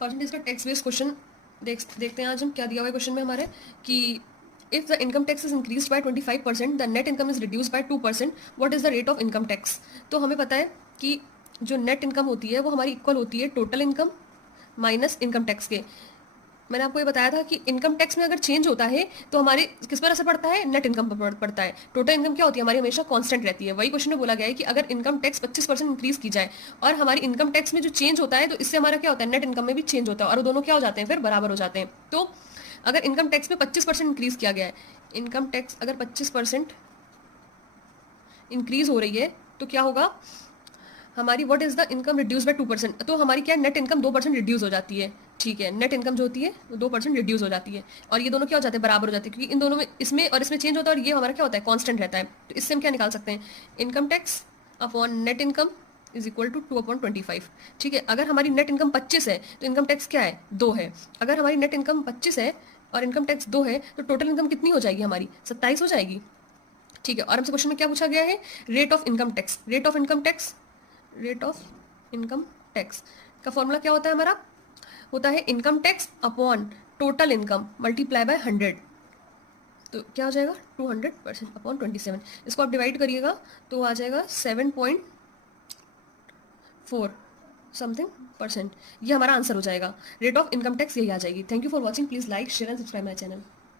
Percentage का tax based question देखते हैं आज हम क्या दिया हुआ है क्वेश्चन में हमारे कि if the income tax is increase by 25%, the net income is reduce by 2%, what is the rate of income tax. तो हमें पता है कि जो नेट इनकम होती है वो हमारी इक्वल होती है total income minus income tax के। मैंने आपको ये बताया था कि इनकम टैक्स में अगर चेंज होता है तो हमारे किस पर असर पड़ता है, नेट इनकम पर पड़ता है। टोटल इनकम क्या होती है हमारी, हमेशा कांस्टेंट रहती है। वही क्वेश्चन में बोला गया है कि अगर इनकम टैक्स 25% इंक्रीज की जाए और हमारी इनकम टैक्स में जो चेंज होता है तो इससे हमारा क्या होता है, नेट इनकम में भी चेंज होता है और वो दोनों क्या हो जाते हैं, फिर बराबर हो जाते हैं। तो अगर इनकम टैक्स में 25% इंक्रीज किया गया है, इनकम टैक्स अगर 25% इंक्रीज हो रही है तो क्या होगा हमारी, what is the income reduce by 2%, तो हमारी क्या नेट इनकम 2% रिड्यूस हो जाती है। ठीक है, नेट इनकम जो होती है वो 2% रिड्यूस हो जाती है और ये दोनों क्या हो जाते हैं, बराबर हो जाते हैं, क्योंकि इन दोनों में इसमें और इसमें चेंज होता है और ये हमारा क्या होता है, कांस्टेंट रहता है। तो इससे हम क्या निकाल सकते हैं, income tax upon net income is equal to 2/25। ठीक है, अगर हमारी नेट इनकम 25 है तो इनकम टैक्स क्या है, 2 है। अगर हमारी नेट इनकम 25 है और इनकम टैक्स 2 है तो टोटल इनकम कितनी हो जाएगी हमारी, 27 हो जाएगी। ठीक है, और हमसे क्वेश्चन में क्या पूछा गया है, rate of income tax. Rate of income tax, rate of income tax का फॉर्मूला क्या होता है हमारा, होता है income tax upon total income multiply by 100। तो क्या हो जाएगा 200% अपॉन 27। इसको आप डिवाइड करिएगा तो आ जाएगा 7.4 समथिंग %। ये हमारा आंसर हो जाएगा। रेट ऑफ इनकम टैक्स यही आ जाएगी। Thank you for watching, please like share and subscribe my channel.